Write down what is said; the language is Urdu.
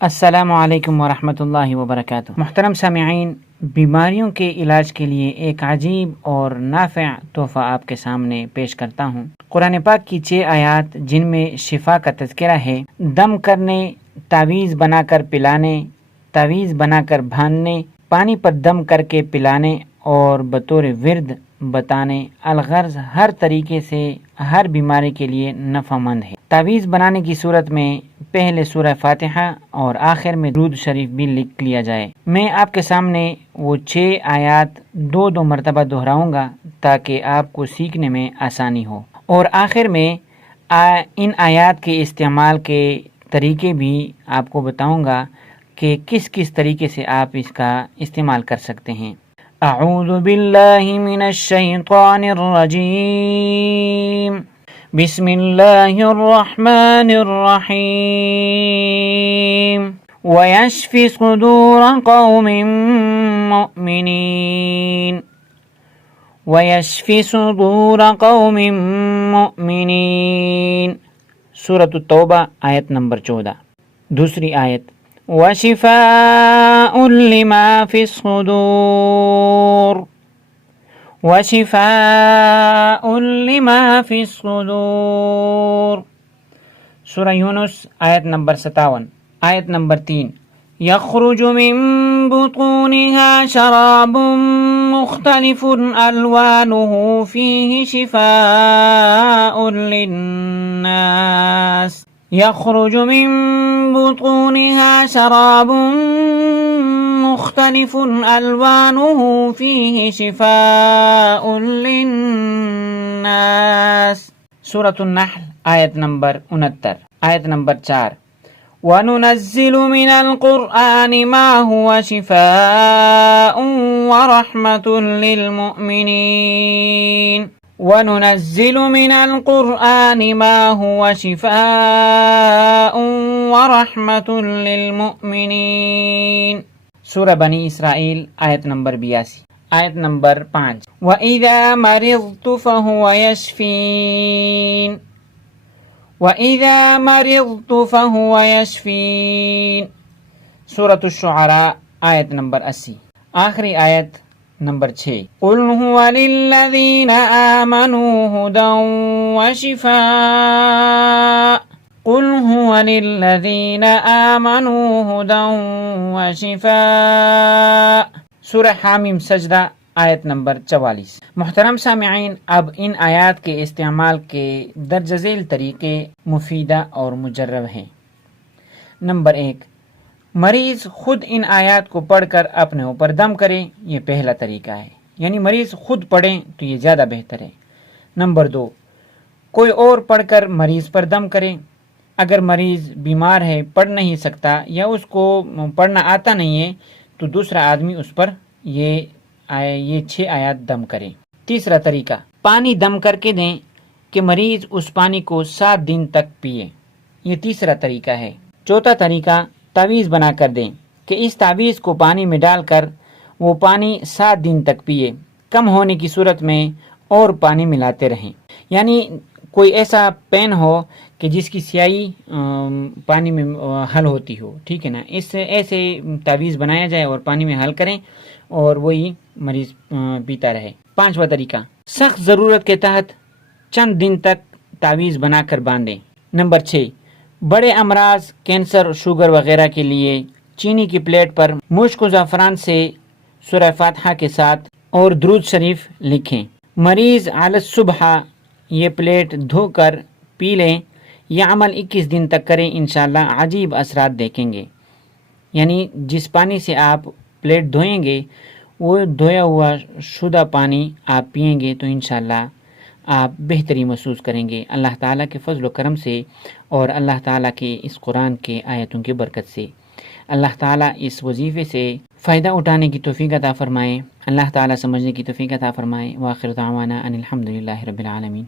السلام علیکم ورحمۃ اللہ وبرکاتہ۔ محترم سامعین، بیماریوں کے علاج کے لیے ایک عجیب اور نافع تحفہ آپ کے سامنے پیش کرتا ہوں۔ قرآن پاک کی 6 آیات جن میں شفا کا تذکرہ ہے، دم کرنے، تعویذ بنا کر پلانے، تعویذ بنا کر باندھنے، پانی پر دم کر کے پلانے اور بطور ورد بتانے، الغرض ہر طریقے سے ہر بیماری کے لیے نفع مند ہے۔ تعویذ بنانے کی صورت میں پہلے سورہ فاتحہ اور آخر میں درود شریف بھی لکھ لیا جائے۔ میں آپ کے سامنے وہ 6 آیات 2 مرتبہ دہراؤں گا تاکہ آپ کو سیکھنے میں آسانی ہو، اور آخر میں ان آیات کے استعمال کے طریقے بھی آپ کو بتاؤں گا کہ کس کس طریقے سے آپ اس کا استعمال کر سکتے ہیں۔ اعوذ باللہ من الشیطان الرجیم، بسم اللہ الرحمن الرحیم، وَيَشْفِ صُدُورَ قَوْمٍ مُؤْمِنِينَ، وَيَشْفِ صُدُورَ قَوْمٍ مُؤْمِنِينَ، سورۃ التوبہ آیت نمبر 14۔ دوسری آیت، وَشِفَاءٌ لِمَا فِي الصُّدُورِ، وَشِفَاءٌ لِمَا فِي الصُّدُورِ، سورہ یونس آیت نمبر 57۔ آیت نمبر 3، یخرج من بطونها شراب مختلف الوانه فیہ شفاء للناس، یخرج من بطونها شراب مختلف الوانه فیہ شفاء للناس، سورۃ النحل آیت نمبر 69۔ آیت نمبر 4، وَنُنَزِّلُ مِنَ الْقُرْآنِ مَا هُوَ شِفَاءٌ وَرَحْمَةٌ لِّلْمُؤْمِنِينَ، وَنُنَزِّلُ مِنَ الْقُرْآنِ مَا هُوَ شِفَاءٌ وَرَحْمَةٌ لِّلْمُؤْمِنِينَ، سورہ بنی اسرائیل آیت نمبر 82۔ آیت نمبر 5، وَإِذَا مَرِضْتُ فَهُوَ يَشْفِينِ، وَإِذَا مَرِضْتُ فَهُوَ يَشْفِينِ، سورۃ الشعراء آیت نمبر 80۔ آخری آیت نمبر 6، قُلْ هُوَ لِلَّذِينَ آمَنُوا هُدًى وَشِفَاءٌ، قُلْ هُوَ لِلَّذِينَ آمَنُوا هُدًى وَشِفَاءٌ، سورہ حامیم سجدہ آیت نمبر 44۔ محترم سامعین، اب ان آیات کے استعمال کے درج ذیل طریقے مفیدہ اور مجرب ہیں۔ نمبر 1، مریض خود ان آیات کو پڑھ کر اپنے اوپر دم کرے، یہ پہلا طریقہ ہے، یعنی مریض خود پڑھیں تو یہ زیادہ بہتر ہے۔ نمبر 2، کوئی اور پڑھ کر مریض پر دم کرے۔ اگر مریض بیمار ہے، پڑھ نہیں سکتا یا اس کو پڑھنا آتا نہیں ہے تو دوسرا آدمی اس پر یہ 6 آیات دم کرے۔ تیسرا طریقہ، پانی دم کر کے دیں کہ مریض اس پانی کو 7 دن تک پیے، یہ تیسرا طریقہ ہے۔ چوتھا طریقہ، تعویذ بنا کر دیں کہ اس تعویذ کو پانی میں ڈال کر وہ پانی 7 دن تک پیے، کم ہونے کی صورت میں اور پانی ملاتے رہیں۔ یعنی کوئی ایسا پین ہو کہ جس کی سیاہی پانی میں حل ہوتی ہو، ٹھیک ہے نا، اس سے ایسے تعویذ بنایا جائے اور پانی میں حل کریں اور وہی مریض پیتا رہے۔ پانچواں طریقہ، سخت ضرورت کے تحت چند دن تک تعویذ بنا کر باندھیں۔ نمبر 6، بڑے امراض، کینسر، شوگر وغیرہ کے لیے چینی کی پلیٹ پر مشک و زعفران سے سورہ فاتحہ کے ساتھ اور درود شریف لکھیں۔ مریض علی الصبح یہ پلیٹ دھو کر پی لیں۔ یہ عمل 21 دن تک کریں، انشاءاللہ عجیب اثرات دیکھیں گے۔ یعنی جس پانی سے آپ پلیٹ دھوئیں گے وہ دھویا ہوا شدہ پانی آپ پئیں گے تو انشاءاللہ آپ بہتری محسوس کریں گے، اللہ تعالیٰ کے فضل و کرم سے اور اللہ تعالیٰ کے اس قرآن کے آیتوں کی برکت سے۔ اللہ تعالیٰ اس وظیفے سے فائدہ اٹھانے کی توفیق عطا فرمائے، اللہ تعالیٰ سمجھنے کی توفیق عطا فرمائے۔ وآخر دعوانا ان الحمدللہ رب العالمین۔